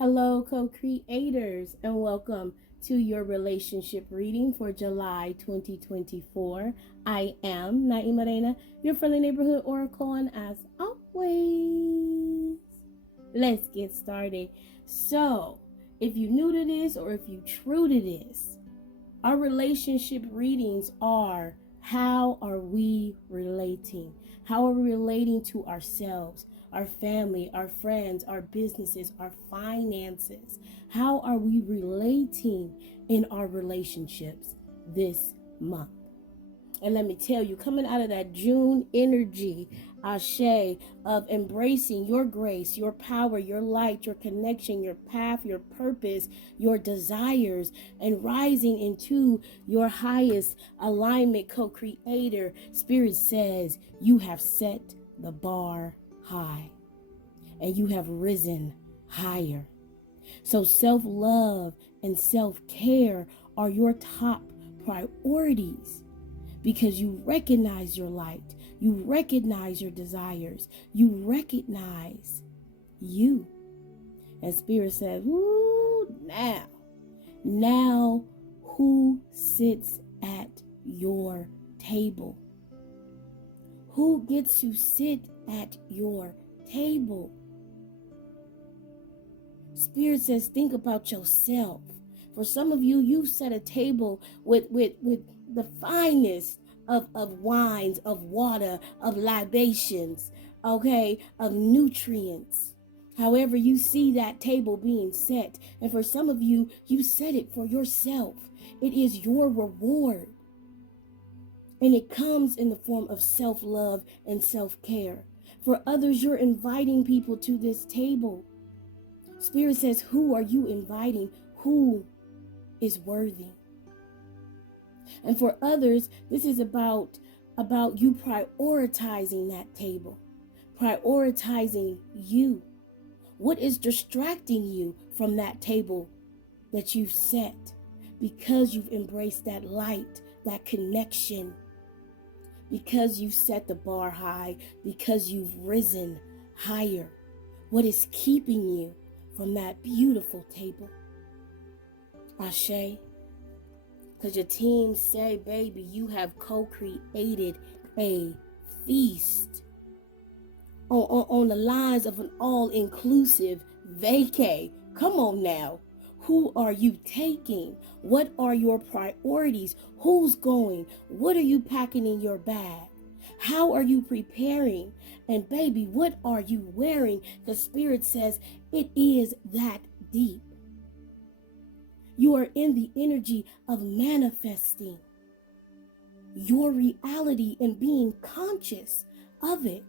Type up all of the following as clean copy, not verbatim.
Hello, co-creators, and welcome to your relationship reading for July 2024. I am nyemareina, your friendly neighborhood oracle, and as always, let's get started. So, if you're new to this or if you're true to this, our relationship readings are: how are we relating? How are we relating to ourselves, our family, our friends, our businesses, our finances? How are we relating in our relationships this month? And let me tell you, coming out of that June energy, Ashe, of embracing your grace, your power, your light, your connection, your path, your purpose, your desires, and rising into your highest alignment, co-creator, Spirit says you have set the bar high and you have risen higher. So self-love and self-care are your top priorities, because you recognize your light, you recognize your desires, you recognize you. And Spirit says, ooh, now who sits at your table? Who gets to sit at your table? Spirit says, think about yourself. For some of you, you've set a table with the finest of wines, of water, of libations, okay, of nutrients. However, you see that table being set. And for some of you, you set it for yourself. It is your reward. And it comes in the form of self-love and self-care. For others, you're inviting people to this table. Spirit says, who are you inviting? Who is worthy? And for others, this is about you prioritizing that table, prioritizing you. What is distracting you from that table that you've set? Because you've embraced that light, that connection, because you've set the bar high, because you've risen higher. What is keeping you from that beautiful table? Ashe. Because your team say, baby, you have co-created a feast on the lines of an all-inclusive vacay. Come on now. Who are you taking? What are your priorities? Who's going? What are you packing in your bag? How are you preparing? And baby, what are you wearing? The Spirit says it is that deep. You are in the energy of manifesting your reality and being conscious of it.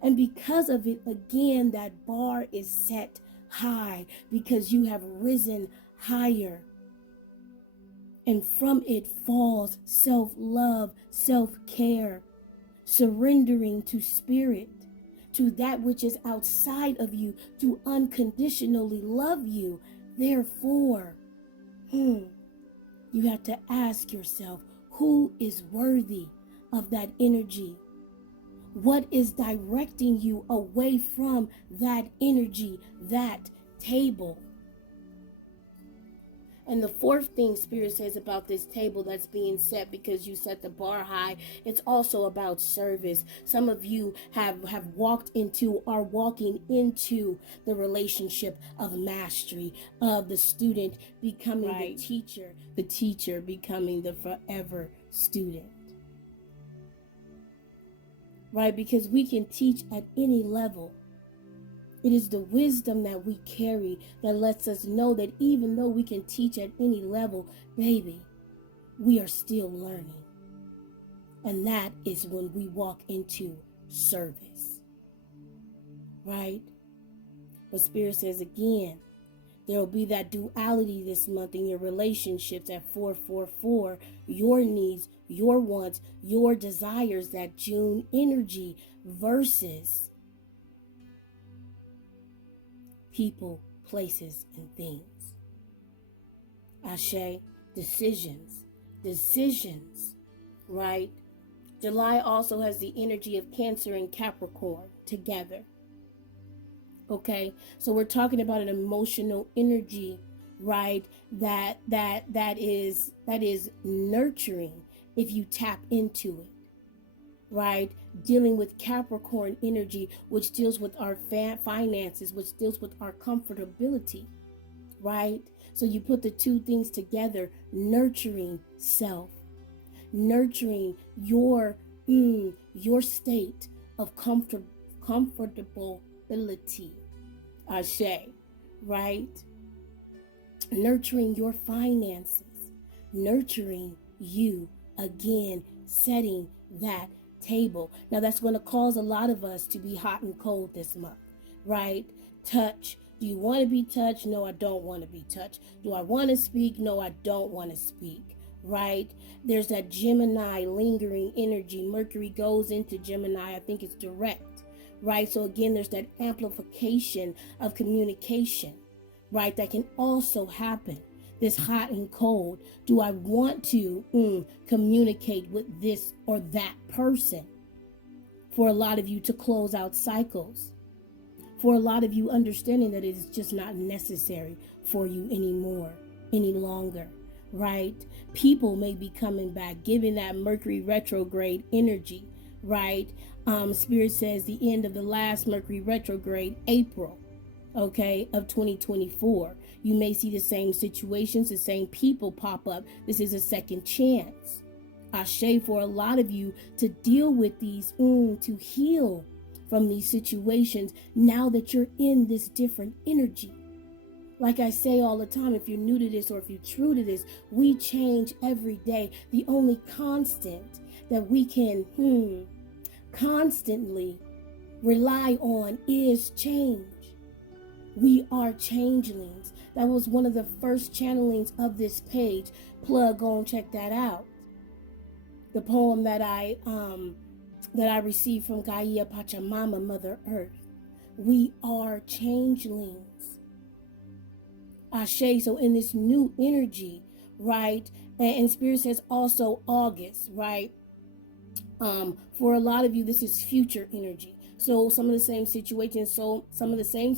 And because of it, again, that bar is set high because you have risen higher. And from it falls self-love, self-care, surrendering to Spirit, to that which is outside of you, to unconditionally love you. Therefore, you have to ask yourself, who is worthy of that energy? What is directing you away from that energy, that table? And the fourth thing Spirit says about this table that's being set because you set the bar high, it's also about service. Some of you have walked into, are walking into the relationship of mastery, of the student becoming the teacher becoming the forever student. Right? Because we can teach at any level. It is the wisdom that we carry that lets us know that even though we can teach at any level, baby, we are still learning. And that is when we walk into service. Right? But Spirit says again, there will be that duality this month in your relationships at 444, your needs, your wants, your desires, that June energy versus people, places, and things. Ashe, decisions, right? July also has the energy of Cancer and Capricorn together. Okay, so we're talking about an emotional energy, right? That is nurturing if you tap into it, right? Dealing with Capricorn energy, which deals with our finances, which deals with our comfortability, right? So you put the two things together, nurturing self, nurturing your state of comfortability, Ashe, right? Nurturing your finances, nurturing you, again, setting that table. Now that's going to cause a lot of us to be hot and cold this month, right? Touch. Do you want to be touched? No, I don't want to be touched. Do I want to speak? No, I don't want to speak, right? There's that Gemini lingering energy. Mercury goes into Gemini. I think it's direct, right? So again, there's that amplification of communication, right? That can also happen. This hot and cold. Do I want to communicate with this or that person? For a lot of you, to close out cycles. For a lot of you, understanding that it is just not necessary for you anymore, any longer, right? People may be coming back, giving that Mercury retrograde energy, right? Spirit says the end of the last Mercury retrograde, April, okay, of 2024. You may see the same situations, the same people pop up. This is a second chance. Ashe, for a lot of you to deal with these, to heal from these situations now that you're in this different energy. Like I say all the time, if you're new to this or if you're true to this, we change every day. The only constant that we can constantly rely on is change. We are changelings. That was one of the first channelings of this page. Plug on, check that out. The poem that I received from Gaia Pachamama, Mother Earth. We are changelings. Ashe, so in this new energy, right? And Spirit says also August, right? For a lot of you, this is future energy. So some of the same situations, some of the same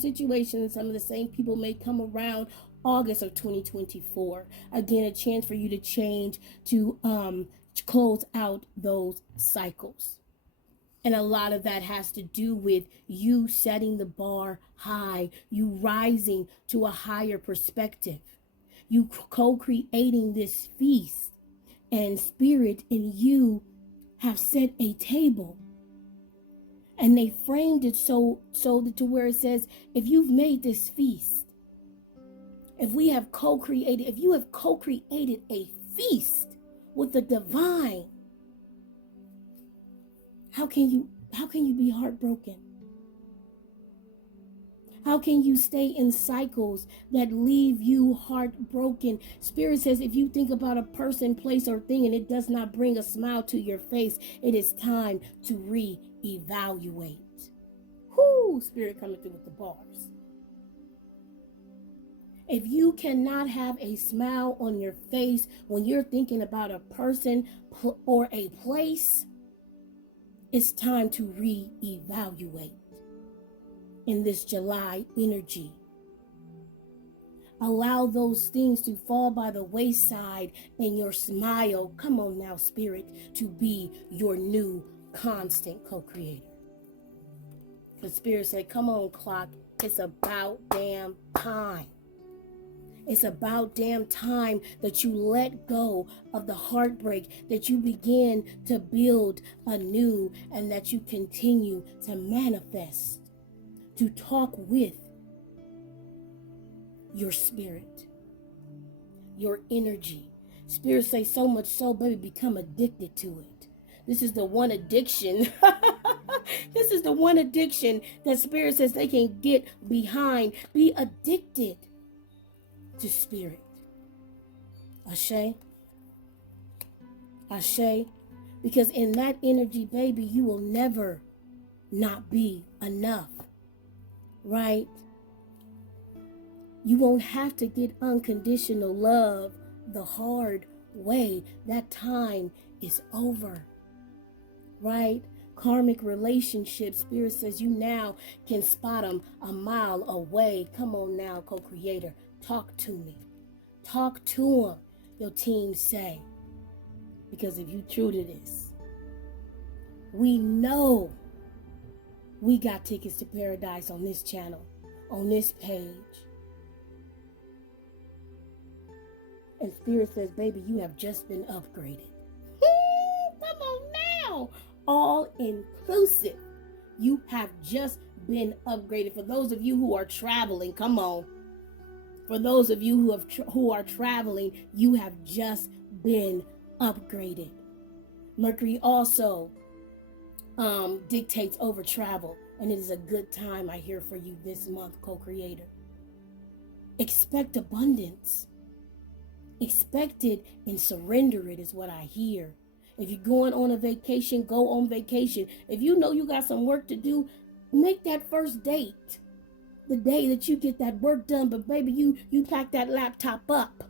people may come around August of 2024. Again, a chance for you to change, to close out those cycles. And a lot of that has to do with you setting the bar high, you rising to a higher perspective, you co-creating this feast, and Spirit and you have set a table. And they framed it so that to where it says, if you've made this feast, if you have co-created a feast with the divine, how can you be heartbroken? How can you stay in cycles that leave you heartbroken? Spirit says if you think about a person, place, or thing and it does not bring a smile to your face, it is time to reevaluate. Whoo, Spirit coming through with the bars. If you cannot have a smile on your face when you're thinking about a person or a place, it's time to reevaluate in this July energy. Allow those things to fall by the wayside and your smile, come on now, Spirit, to be your new constant co-creator. The Spirit said, come on, clock, it's about damn time. It's about damn time that you let go of the heartbreak, that you begin to build anew, and that you continue to manifest, to talk with your spirit, your energy. Spirit say so much so, baby, become addicted to it. This is the one addiction. This is the one addiction that Spirit says they can get behind. Be addicted to Spirit. Ashe. Ashe. Because in that energy, baby, you will never not be enough. Right? You won't have to get unconditional love the hard way. That time is over. Right? Karmic relationships, Spirit says you now can spot them a mile away. Come on now, co-creator. Talk to me. Talk to them, your team say. Because if you true to this, we know we got tickets to paradise on this channel, on this page. And Spirit says, baby, you have just been upgraded. Come on now. All inclusive. You have just been upgraded. For those of you who are traveling, come on. For those of you who are traveling, you have just been upgraded. Mercury also dictates over travel, and it is a good time, I hear, for you this month, co-creator. Expect abundance. Expect it and surrender it is what I hear. If you're going on a vacation, go on vacation. If you know you got some work to do, make that first date the day that you get that work done. But baby, you pack that laptop up.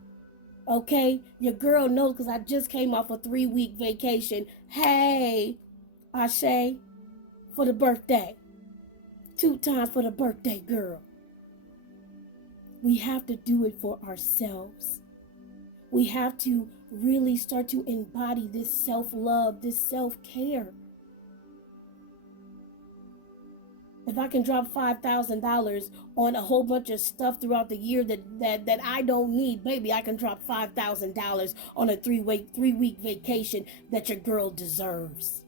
Okay? Your girl knows, because I just came off a 3-week vacation. Hey, Ase, for the birthday. 2 times for the birthday, girl. We have to do it for ourselves. We have to really start to embody this self-love, this self-care. If I can drop $5,000 on a whole bunch of stuff throughout the year that I don't need, baby, I can drop $5,000 on a 3-week vacation that your girl deserves.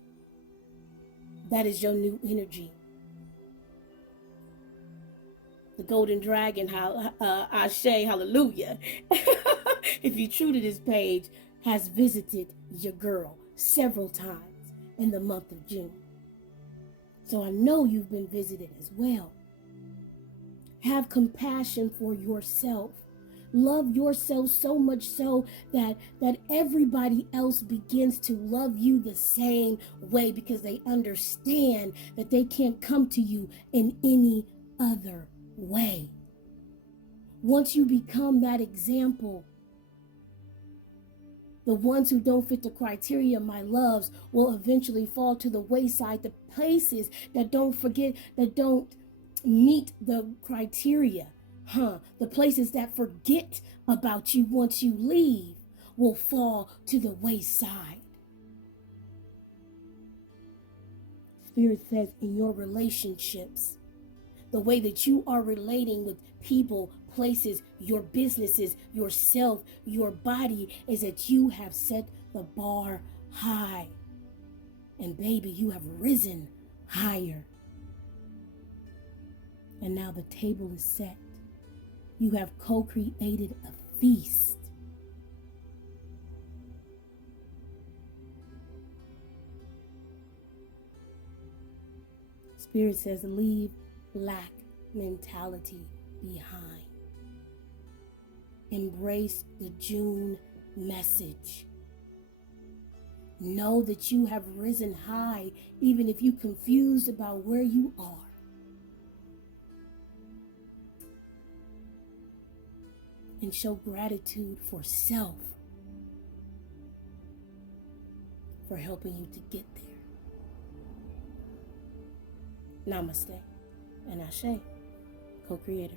That is your new energy. The golden dragon, Ashe, hallelujah. If you're true to this page, has visited your girl several times in the month of June. So I know you've been visited as well. Have compassion for yourself. Love yourself so much so that everybody else begins to love you the same way, because they understand that they can't come to you in any other way. Once you become that example, the ones who don't fit the criteria, my loves, will eventually fall to the wayside. The places that don't meet the criteria, the places that forget about you once you leave, will fall to the wayside. Spirit says in your relationships, the way that you are relating with people, places, your businesses, yourself, your body, is that you have set the bar high. And baby, you have risen higher. And now the table is set. You have co-created a feast. Spirit says, leave lack mentality behind. Embrace the June message. Know that you have risen high, even if you're confused about where you are. And show gratitude for self for helping you to get there. Namaste and Ashe, co-creator.